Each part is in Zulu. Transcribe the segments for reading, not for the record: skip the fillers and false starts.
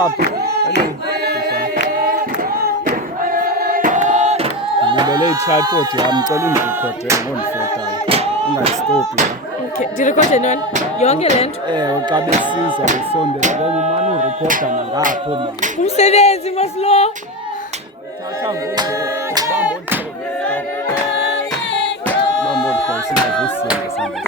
up. Ngibele tripod yami ngicela ungirekhode ngonifota. Ungastop la. Okay, direkode nani? Yonke lento? Xa besiza besondela ngumani urekhoda ngapho mama. Umsebenzi maslo. Thatha bambona singavusenga sanga.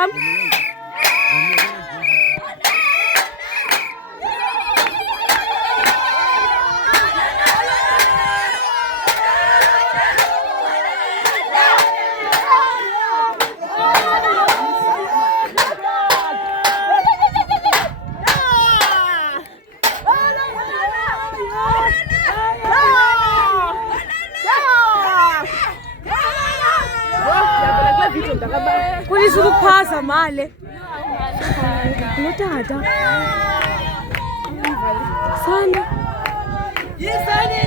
Come. Kulizukuphaza male. Notata. Sana. Yisani.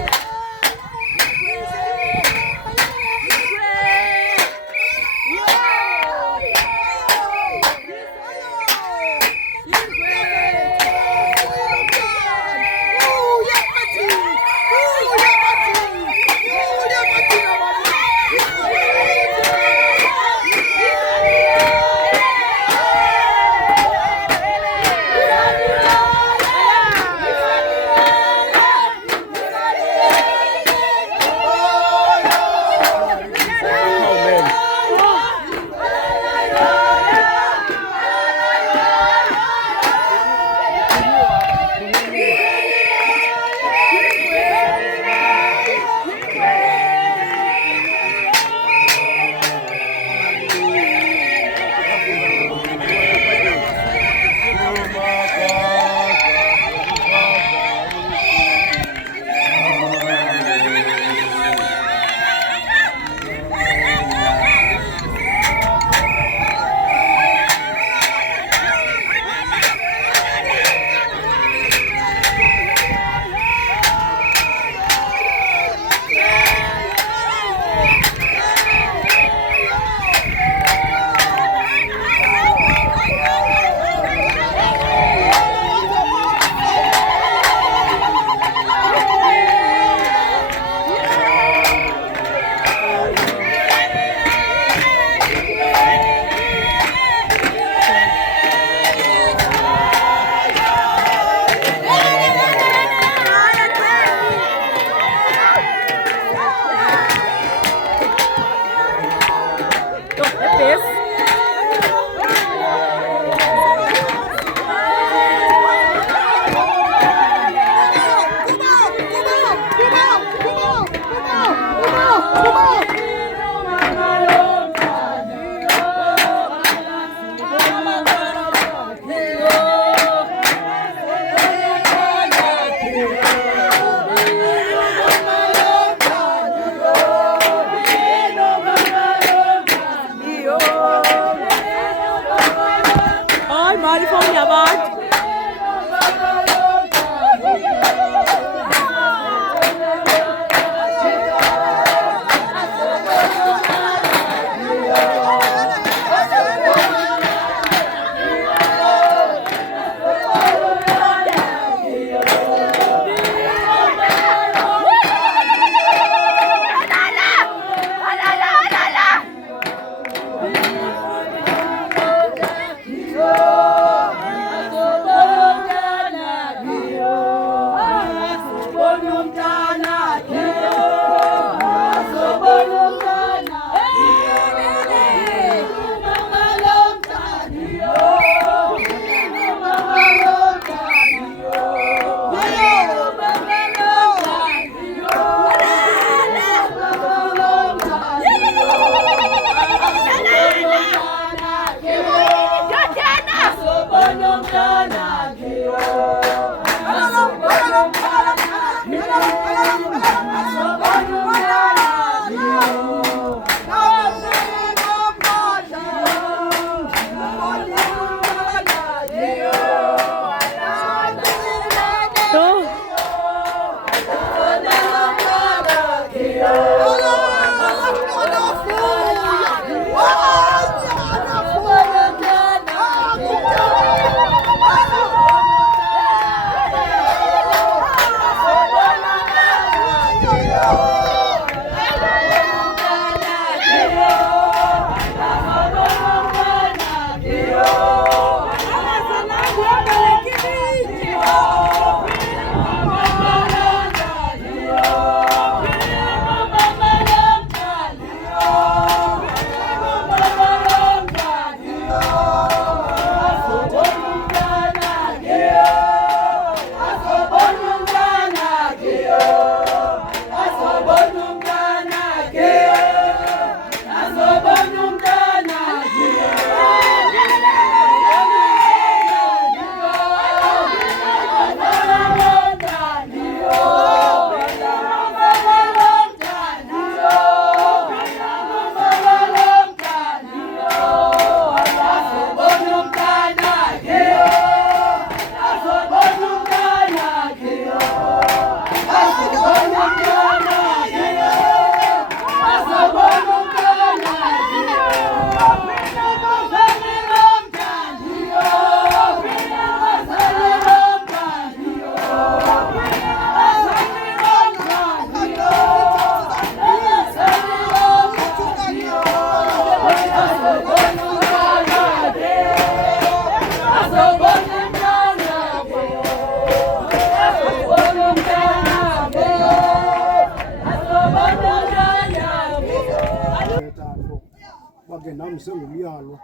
bake nami sengumyalo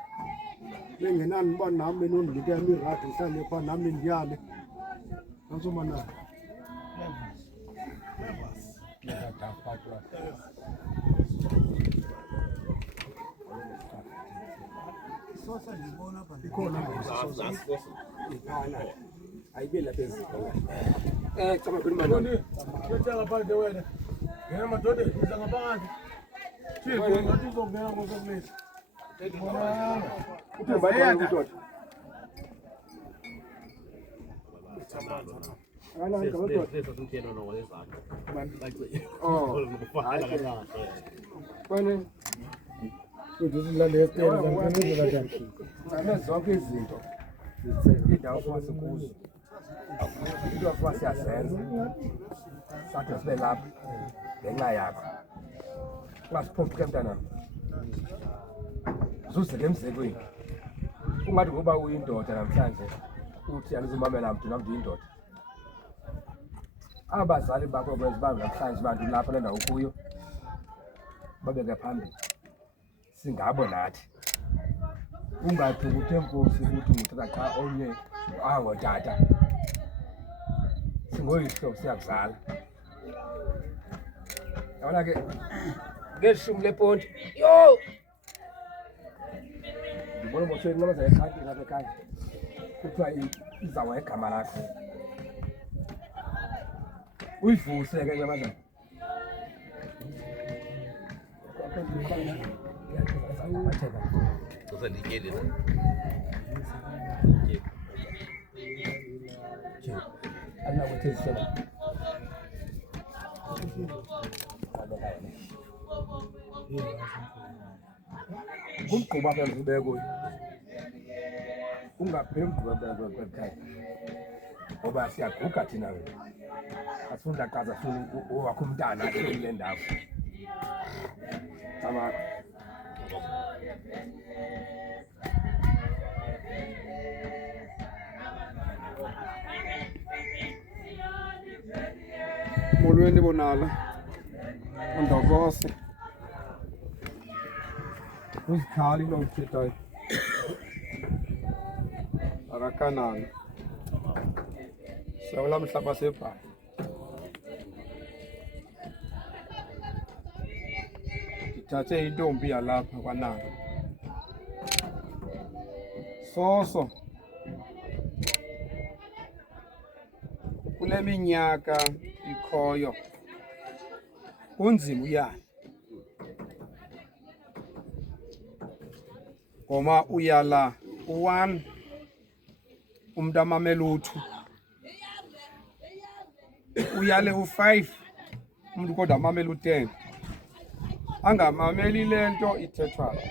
bengenani uba nami benondilike imiradi ngihlale phaa nami ndiyale nantsomana ikhona ayibe lapha ezikho chama khona manje Ngiyacela phandle wena. Ngena madoda uza ngaphakathi. Chief ngathi uzongena ngosokulisa. uthemba yena udoda Alani kadoda Bani Uzisilale esiteni ngizokwenza kanjani? Zame zonke izinto indawo futhi kuzo into futhi siyazenza sathi sibe lapha ngenxa yakho ungasiphuphi mntana uzuzeke emzekweni ungathi ngoba uyindoda namhlanje uthi alizimamela mntu namntu uyindoda abazali bakho kwenza bangamhlanje bantu lapha le ndawo kuyo babeke phambili singabo nathi ungathi ukuthi enkosi ukuthi ngithatha cha onye angotata singoyihlo siyakuzala yabona ke ngeshumi leponti yo ngibona mosheni noma zayikhati lapha ekhaya kuthiwa izawa egama lakho uyivuse ke nyamazana kumgquba ke ngibeko ungaphezulu kwekhaya ngoba siyaguga thina wena asifunda kaza funa owakho umntana kule ndawo ama molweni bonala undokose uzikhali lo mthethayo akakanani sawula mhlaba sebha ndithathe intombi yalapha kwanana soso kule minyaka ikhoyo kunzima uyala ngoma uyala u1 umuntu amamela u2 uyale u5 umuntu kodwa amamela u10 angamameli lento ithethwayo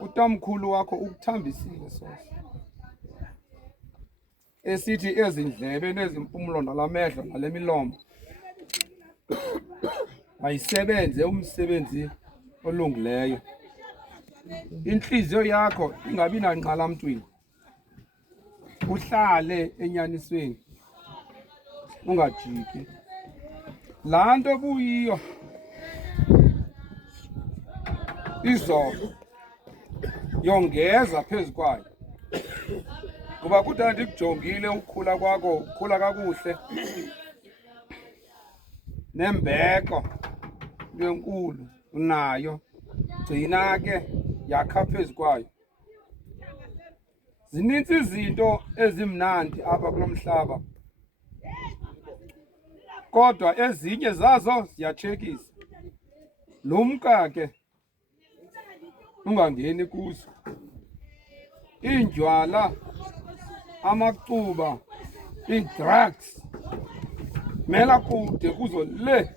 utamkhulu wakho ukuthambisile soso esithi ezindlebe nezimpumulo nalamehlo nalemlomo mayisebenze umsebenzi olungileyo inhliziyo yakho ingabi nanqala mntwini uhlale enyanisweni ungajiki lanto buyiyo izolo yongeza phezukwayo kuba kuthi andikujongile ukukhula kwakho ukukhula kakuhle nembeko lenkulu unayo gcina ke yakha phezukwayo zininzi izinto ezimnandi apha kulomhlaba kodwa ezinye zazo ziyatshekisa lumka ke ungangeni kuzo indywala amacuba iidrugs mela kude kuzo le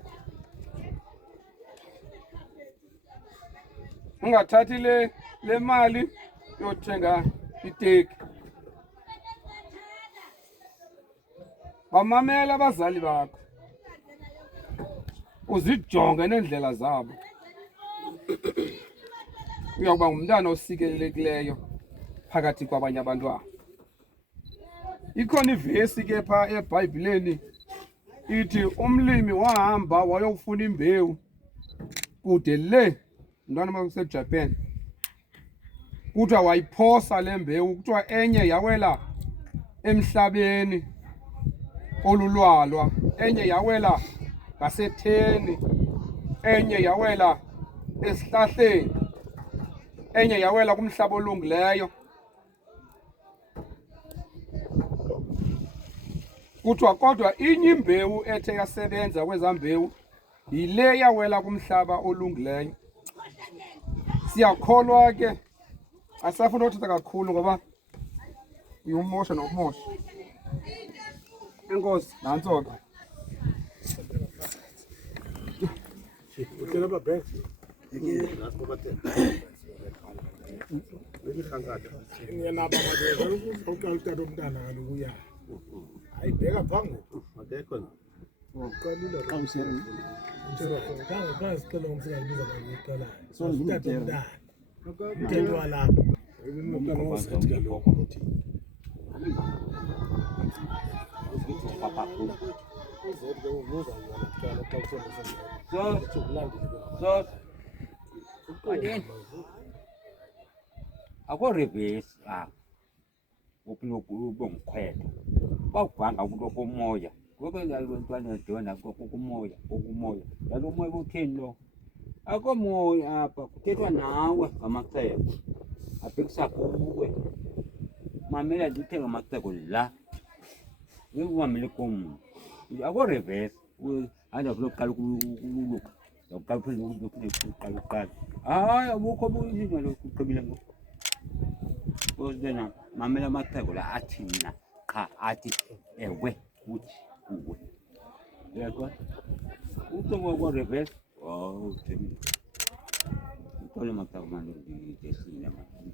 ungathathi le mali yothenga iteki bamamela abazali bakho uzijonge neendlela zabo uyawuba ngumntana osikelekileyo phakathi kwabanye abantwana ikhona ivesi ke pha eBhayibhileni ithi umlimi wahamba wayofuna imbewu kude le mntwana makuseJapan kuthiwa wayiphosa le mbewu kuthiwa enye yawela emhlabeni olulwalwa, enye yawela ngasetheni, enye yawela esihlahleni, enye yawela kumhlaba olungileyo. Kuthiwa kodwa inye imbewu ethe yasebenza kwezaa mbewu yile yawela kumhlaba olungileyo. Siyakholwa ke, asafuna uthetha kakhulu ngoba uyumosha nokumosha. Enkosi, nantso ke. Uhlele ama-bags. Ngiyanaba manje uqala utata omntana kaloku uya. Hayi bheka phango. Akekho na. Uqalile qawuseni. Phango phansi sicela umfika libiza ngikuqalayo. So utata omntana. Utata walapha. Umntana wosithi kaloku uthi. Ako reverse ubongikhwetha bawuganga umuntu komoya ngoba abantwana dona kokumoya yalo moya utheni lo akomoya apha kuthethwa nawe ngamacebo abhekisa kuwe mamela ndithenga amacebo la ngimamele komuntu ako reverse anda kuloqala ukuluka ngokuqala phezulu ukuqala hayi abukho izinto lokuqibile ngo Bosdena mamela amacebo la athi mina cha athi ewe uthi kuwe yaqwa uthoko kwa reverse uthini utole macebo manje ngiyesina manje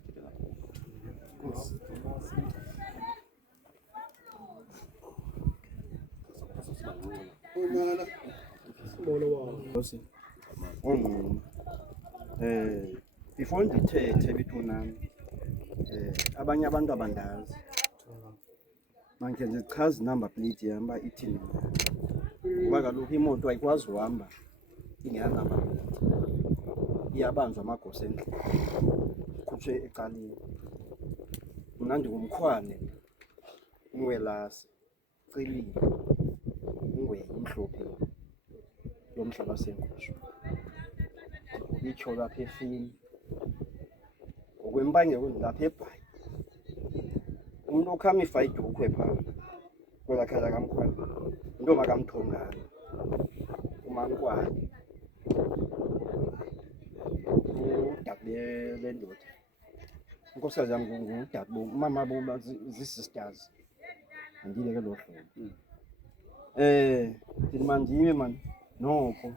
before ndithethe bithunami abanye abantu abandazi manje ndichaza inumber plate yam uba ithini ngoba kaloku imoto ayikwazi uhamba ingenanumber plate, iyabanjwa amagosa endlela khutshwe ecaleni. Mna ndingumkhwane unwelasi cilile ungwenya umhlophe yomhlaba sengqusho itsho lapha efini ngokwempangelo ndilapha eBhayi. Umntu okhamifa idukhwe phaa kwelaa khaya kamkhwane intombi kaMthongana umankwane udabi le ndoda inkosikazi yam ngudabi umama bo zii-sisters andile ke lo hlobo. Ndithi mandime mani noko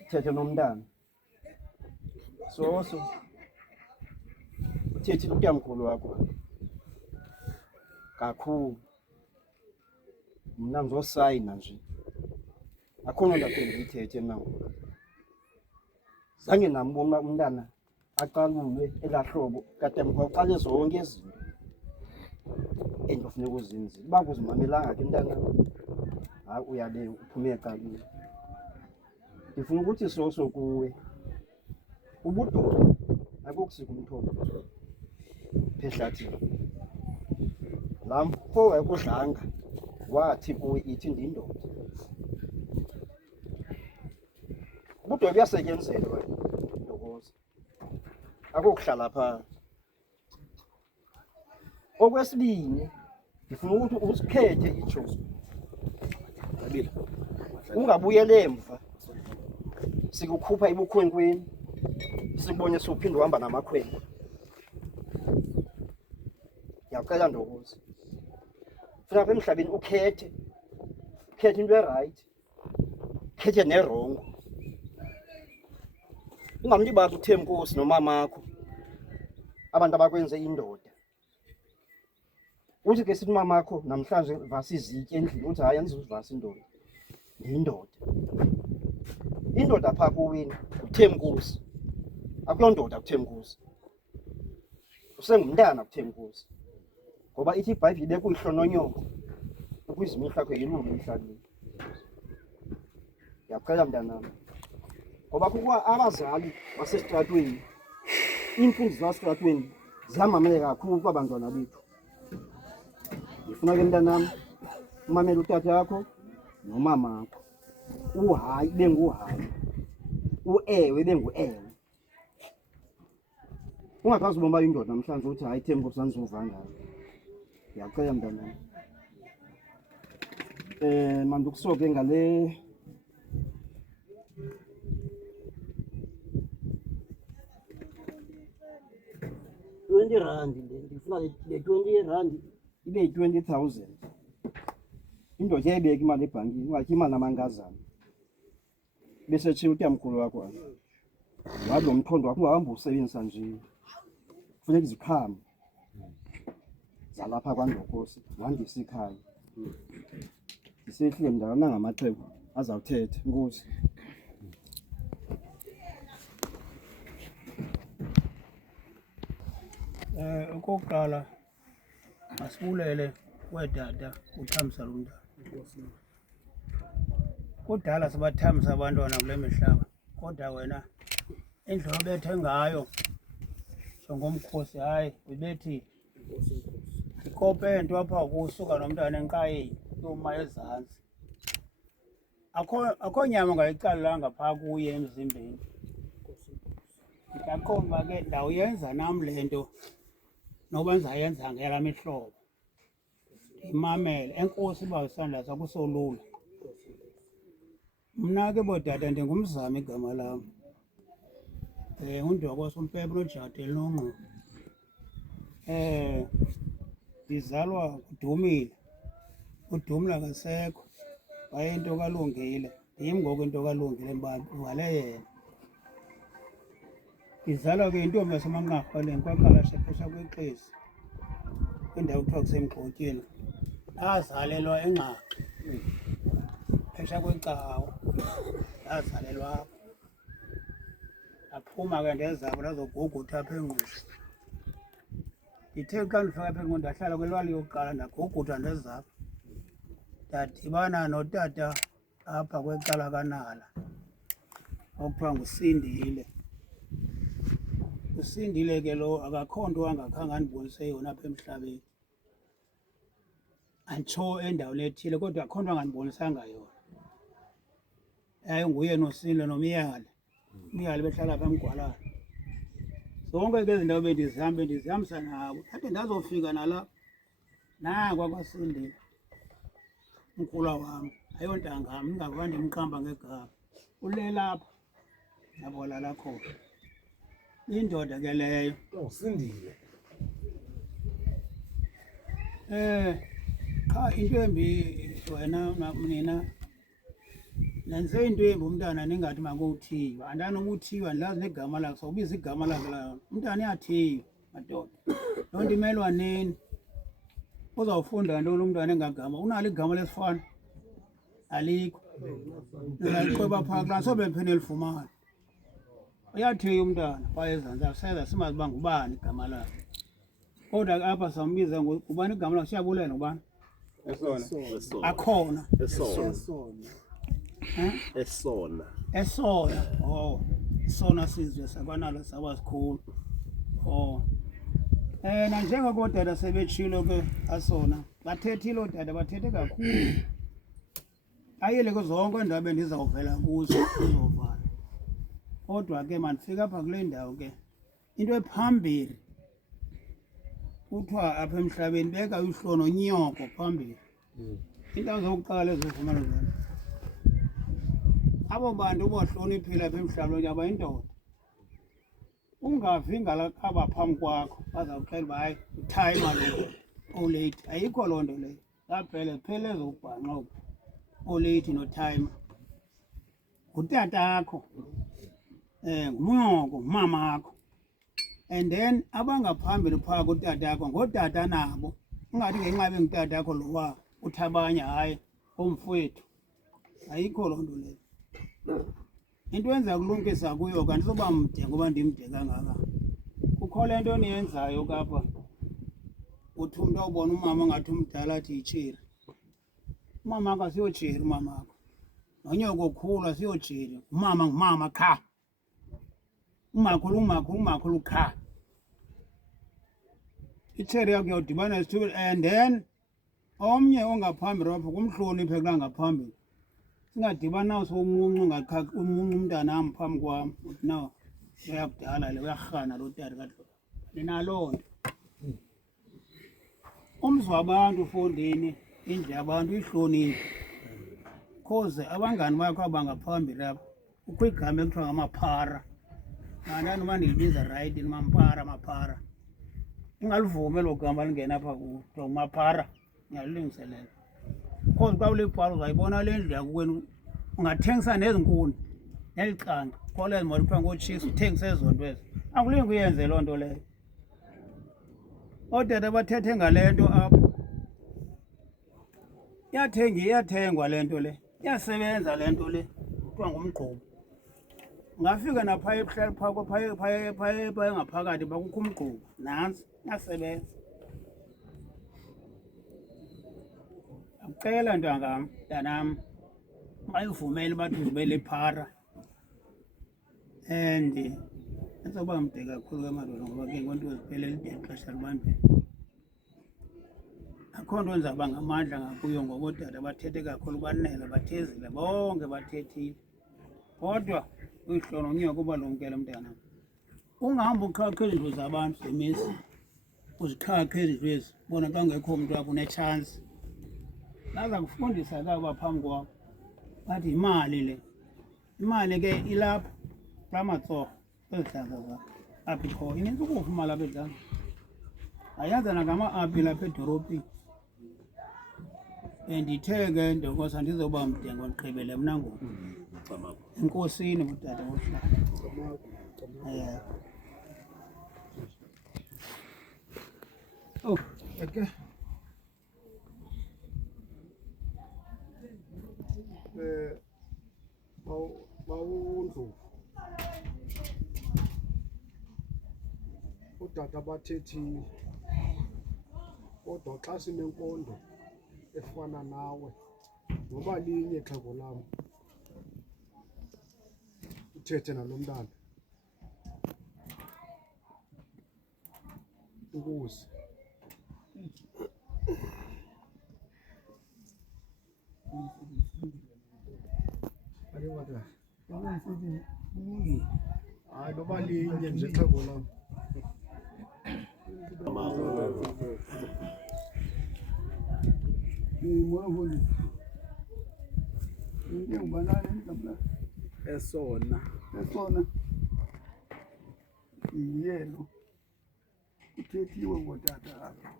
uthethe nomntana soso uthethile utamkhulu wakho kakhulu. Mna ngizosayina nje akho nto ndaphinde ndiyithethe mna ngoku. Zange nambona umntana aqalulwe elaa hlobo katamkhulu aqale zonke izinto endofuneka uzenzile. Uba kuzimamelanga ke mntanam hayi uyabe uphume ecaleni. Ndifuna ukuthi soso kuwe ubudoda akukusika umthobo phehlathini. Laa mfo wayekudlanga wathi kuwe ithi ndindoda. Ubudoda buyasetyenzelwa ntokoza akukuhlala phaa. Okwesibini ndifuna ukuthi usikhethe itshozi ungabuyeli emva sikukhupha ebukhwenkweni sikubone siwuphinde uhamba namakhwenkwe. Ndiyacela ntokoza funeka apha emhlabeni ukhethe into erayithi ukhethe nerongo. Ungamlibali uThemkosi nomamakho abantu abakwenze indoda. Uthi ke sithi mamakho namhlanje vasa izitya endlini uthi hayi andizuvasa indoda ndiyindoda. Indoda phaa kuwini uThemkosi akuyo ndoda kuThemkosi usengumntana kuThemkosi ngoba ithi iBhayibhile bekuyihlononyoko ukuzimihla yakho yilungu emhlabeni. Ndiyacela mntanam ngoba kukho abazali basesitratweni, iimfundo zasesitratweni ziyamamele kakhulu kwabantwana bethu. Ndifuna ke mntanam umamele utata yakho nomamakho, uhayi ibe nguhayi, uewe ibe nguewe. Ungakwazi ubomba indoda namhlanje uthi hayi Thembi sandizuva ngayo. Ndiyacela mntanam. Mandikusoke ngale R20 le, ndifuna le R20 ibe yi-20,000. Indoda yayibeka imali ebhankini, ungatyi imali namangazana. Bese tshiwo utamkhulu wakho apha. Wathi lo mthondo wakho ungahambi usebenzisa nje. Kufuneka iziqhamo zalapha kwaNdlokosi, wandise ikhaya. Ndisehlile mntana ngamaxhego azawuthetha. Enkosi. Okokuqala masibulele kwedada uthambisa lo mntana. Kudala sibathambisa abantwana kule mihlaba, kodwa wena indlela obethe ngayo njengomkhosi, hayi ubethi ikopento apha kusuka nomntana enkayeni yoma ezantsi. Akho nyama ngayicalanga phaa kuye emzimbeni. Ndiyaqomba ke ndawuyenza nam le nto noba ndizayenza ngela mihlobo. Ndimamele, enkosi uba isandla sakho solula. Mna ke bodada ndingumzama igama lam. Undokose uMpepe noJade Nongqo. Ndizalwa uDumile. uDumile akasekho. Wayento kaLungile. Ndim ngoku into kaLungile ngale yena. Ndizalwa ke intombi yaseManqarhwaleni kwaQalashe phesha kweXesi. Indawo kuthiwa kuseMgxotyeni. Ndazalelwa eNgqaqa. Phesha kweCawa. Ndazalelwa apho. Aphuma ke ndezapho ndazogugutha apha eNgqushu. Ndithe xa ndifika apha eNgqushu ndahlala kwilali yokuqala ndagugutha ndezapho. Ndadibana notata apha kwecala kaNala okuthiwa nguSindile. USindile ke lo akakho nto angakhange andibonise yona apha emhlabeni. Antsho endaweni ethile kodwa akho nto angandibonisanga yona. Yayinguye noSindile noMyale. Umyale behlala apha eMgwalana. Zonke ke izindawo bendizihambisa nabo. Ade ndazofika nala nakwa kwaSindile. Umkhula wami ayontanga ngingava ndimqamba ngegama. Ulela apha nabo lala khona. Indoda ke leyo. Usindile. Cha into embi wena nina nenze into embi umntana ningathi makuthiywa. Andanoba uthiywa ndilazi negama lakhe, sawubiza igama lakhe la. Umntana uyathiywa madoda. Loo nto imelwa nini? Uzawufunda ntoni umntwana engagama? Unalo igama lesifana? Alikho. Ndingaqweba phaa kulaa sobe phela elifumana. Uyathiywa umntana phaya ezantsi, aseza simazi uba ngubani igama lakhe. Kodwa apha sambiza ngubani igama lakhe, siyabulela ngubani? Akhona. Esona. Oh. Isona sizwe sakwaNala sabasikhulu. Oh. Nanjengoko dada sebetshilo ke asona. Bathethile odada bathethe kakhulu. Ayile ke zonke indaba endizawuvela kuzo uzovala. Kodwa ke mandifika apha kule ndawo ke into ephambili kuthiwa apha emhlabeni beka ihlono nyoko phambili. Into zokuqala ezifumana zona. Abo bantu bohloniphile apha emhlabeni abayindoda. Ungavi ngalakhaba phambi kwakho bazawuxela uba hayi uthayima lo olate. Ayikho loo nto leyo. Zaphela phela ezokubhanqa olate nothayima. Ngutatakho. Ngumyoko, ngumamakho. And then abangaphambili phaa kutatakho ngotata nabo. Ungathi ngenxa bengutatakho lo wa uthabanya hayi omfowethu. Ayikho loo nto leyo. Into enza kulumkisa kuyo kanti soba mde ngoba ndimde kangaka. Kukho le nto niyenzayo kapha. Uthi umntu awubona umama ngathi umdala athi yitsheri. Umama akho asiyotsheri umamakho. nonyoko okhula siyojile ngumama qha umakhulu qha itshere yakho yodibana isithubeni and then omnye ongaphambili lapho kumhloniphe kula ngaphambili singadibana nawo somuncu ngaqhaqha umuncu umntana am phambi kwam uthi no uyakudala le uyarhana lo tata kadlola linaloo nto umzi wabantu ufondini indlu yabantu ihloniphe khoze abangani bakho abangaphambili apha kukho igama ekuthiwa ngamaphara mandani uba ndilibiza rayithi maphara ungalivumi elo gama lingena apha kuthiwa ngumaphara ngiyalilungiselela khoze xa ulibhala uzayibona le ndlu yakuweni ungathengisa nezinkuni nelicanga kholezi moto kuthiwa ngotshisa uthengise ezo nto ezo akulingi uyenze loo nto leyo ootata bathethe ngale nto apha iyathengwa le nto le iyasebenza le nto le kuthiwa ngumgqubo ungafika naphaya ebuhlali phakho phaya ngaphakathi bakukho umgqubo nantsi iyasebenza akucela ntangam mntanam bayivumele bathi uzibe lephara and esoba mde kakhulu kamadoda ngoba ke ngonto eziphelele ide ixesha libambile akho nto nzaba ngamandla ngakuyo ngoba ootata bathethe kakhulu banele bathezile bonke bathethile kodwa uyihlolo unyoko ubalumkele mntanam ungahamba uqhaqha izindlu zabantu zemisi uziqhaqha izindlu ezi bona xa ungekho mntu wakho unetshansi baza kufundisa kaba phambi kwakho bathi yimali le imali ke ilapha kulaa matsorho ezihlaza zakho apha ikhoyo inintsi ukufa imali apha edlanga ayenza nangama-api lapha edorophini ndithe ke ntokosa andizoba mde ngondigqibele mna ngoku enkosini kutata wohlala oh okay bawundlovu utata bathethile kodwa xa sinempondo efana nawe noba linye ixhego lam uthethe nalo mntana ukuze hayi noba linye nje ixhego lam esona yiyelo kuthethiwe ngotata apha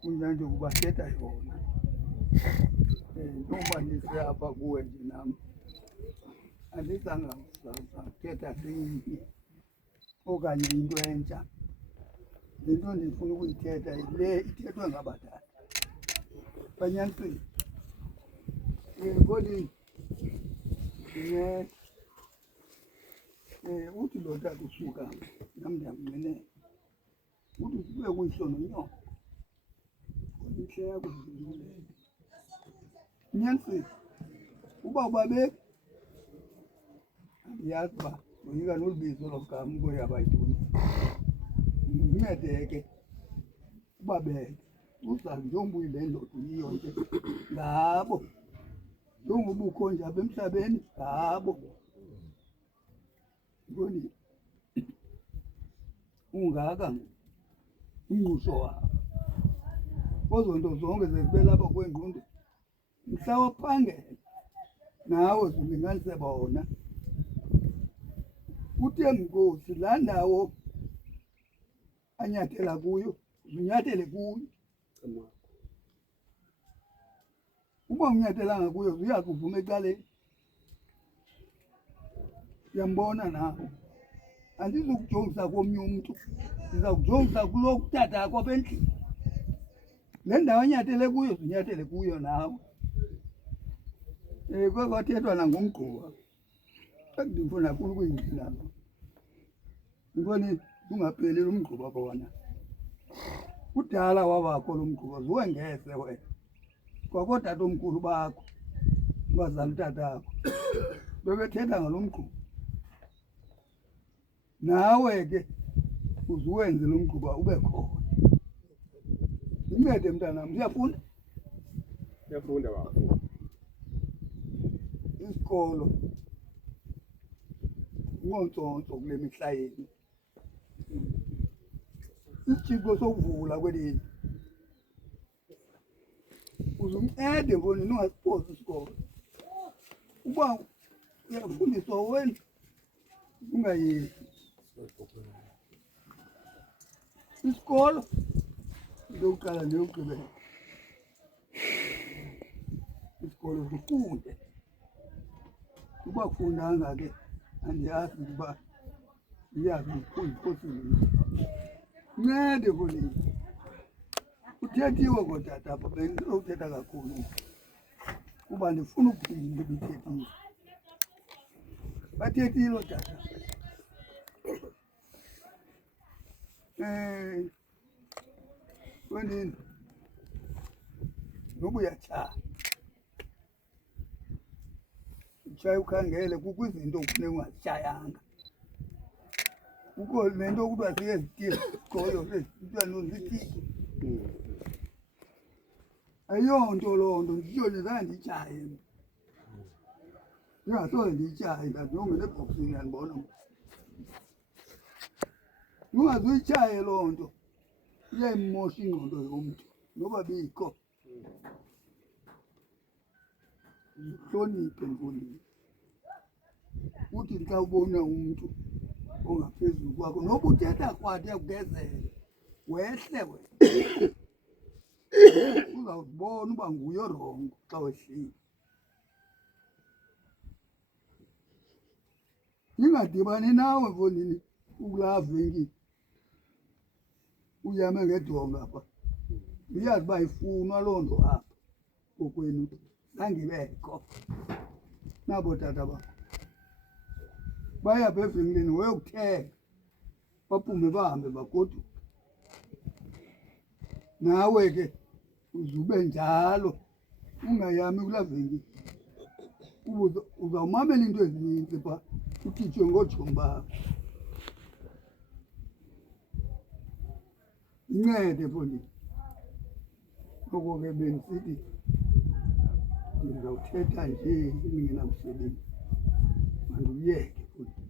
kunjanje kubathetha yona njengoba ndise apha kuwe nje nam andizanga sathetha sinye okanye into entsha le nto ndifuna ukuyithetha yile ithethwe ngabatata banyanisile kodwa uthi lo tata usuka nam ndiyamnqinela uthi kube kuyihlono nyoko kodwa intle yakho zileyo nyanisile uba ubabeki andiyazi uba unika nolubizo logama uboyaba yintoni uncede ke ubabeke uzazi njengoba uyile ndoda uyiyo nje ngabo njengoba ukho nje apha emhlabeni ngabo ntoni ungaka umnquso wabo kozo nto zonke zezibe lapha kwengqondo mhla waphangela nawe zilinganise bona uthe Nkosi laa ndawo anyathela kuyo zinyathele kuyo uba unyathelanga kuyo uya kuvuma ecaleni uyambona nawe andizukujongisa komnye umntu ndiza kujongisa kulo kutata akho apha endlini le ndawo anyathele kuyo zinyathele kuyo nawe kwathethwa nangomgquba ndifuna kakhulu ukuyingqina ntoni ungapheleli umgquba bona kudala wabakho lo mgquba ziwengeze wena kwakootata omkhulu bakho bazali tatakho bebethetha ngalomkhuba nawe ke uzuwenze lo mkhuba ube khona incede mntanam uyafunda Uyafunda baba. isikolo ngontsontso kule mihla yethu isijiko sokuvula kwelini uzumncede mboni ningasipozi isikolo uba uyafundiswa wena ungayeki isikolo ndokuqala ndiyogqibela isikolo sifunde uba kufundanga ke andiyazi ukuba iyazi uphosile ncede kolini uthethiwe kodata apha bendizothetha kakhulu kuba ndifuna ukuphinde bithethile bathethile tata kwendini noba uyatshaya utshaya ukhangele kukho izinto kufuneka ungazitshayanga kukho le nto kuthiwa ziyezitile sikhoyo zezintwana zitike ayonto loo nto nditsho ndizange nditshaye ndingasoze ndiyitshaye ndandiyongena ebhoksini yandibona ungazuyitshaye loo nto iyayimosha ingqondo yomntu noba bikho hloniphe mfundini uthi xa ubona umntu ongaphezulu kwakho noba uthetha kwathi yakugezele wehle wena uzawubona uba nguye orongo xa wehlile ndingadibani nawe mfondini ukulaa venkile uyame ngedonga apha uyazi uba ifunwa loo nto apha kokwenu zangibekho nabo tata bakho baya pha evenkileni wayokuthenga baphume bahambe bagoduke nawe ke uzube njalo ungayami kulaa venkile kuba uzawumamela into ezinintsi phaa utitshwe ngootshomi bakho incede mfondini oko ke bendisithi ndizawuthetha nje ndingenamsebenzi mandiyeke futhi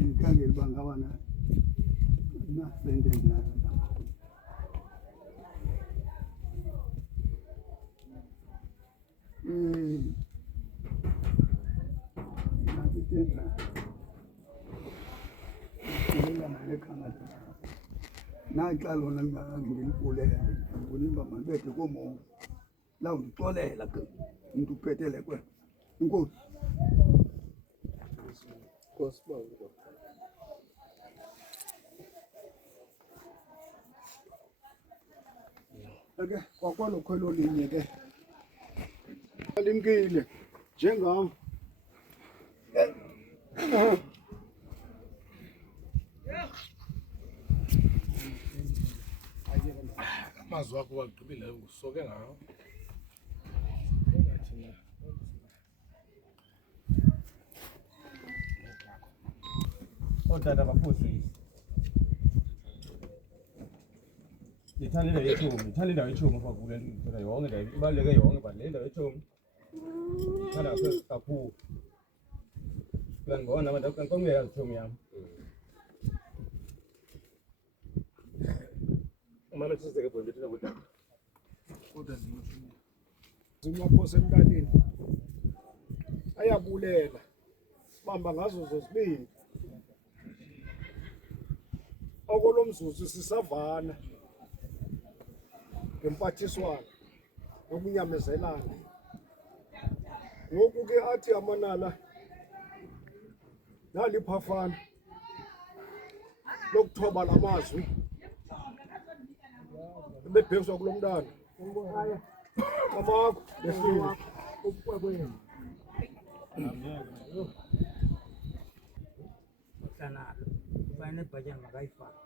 ndikhangela uba ngaba nasente ndinazo nasitenza naxa lona ndilibulela ndibonile uba mandibethe koomoya lawundixolela ke umntu uphethele kwena inkosi ake kwakwalo khwelo linye ke limkile njengam amazwi akho wagqibile usoke ngawo Otata bafundisi. Ngithanda indawo yethumu apha kule ndithetha yonke ndawo ibaluleke yonke but le ndawo yethumu ndithanda kakhulu. Uyandibona abantu kankongeyazi ithumu yam. Umama siseke bho ndithetha kudala. kodwa zinyaphose emntaneni ayabulela bamba ngazo zozibini okolo mzuzu sisavana ngempathiswano nokunyamezelana ngoku ke athi amanala naliphafana lokuthoba lamazwi bebhekiswa kulo mntana amakho befile ukwekwenu Sana, kufanele bhaja makayifaka.